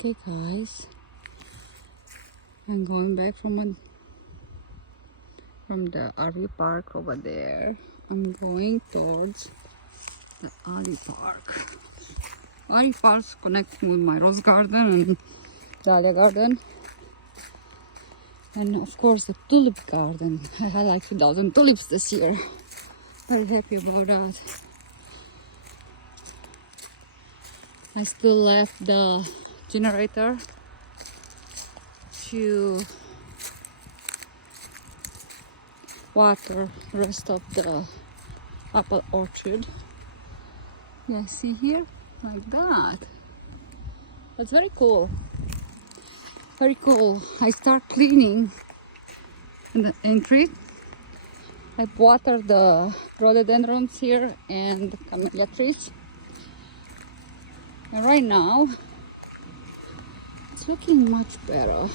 Okay guys, I'm going back from the RV park over there. I'm going towards the RV park. RV park's connecting with my rose garden and dahlia garden, and of course the tulip garden. I had like 2,000 tulips this year. Very happy about that. I still left the generator to water the rest of the apple orchard. Yeah, see here, like that. That's very cool. Very cool. I start cleaning in the entry. I water the rhododendrons here and the camellia trees. And right now, it's looking much better.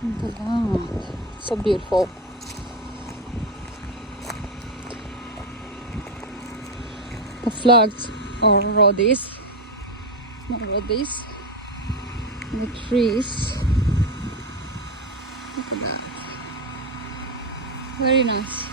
Look at that. So beautiful. The flags are rhodis, not rhodis. And the trees. Look at that. Very nice.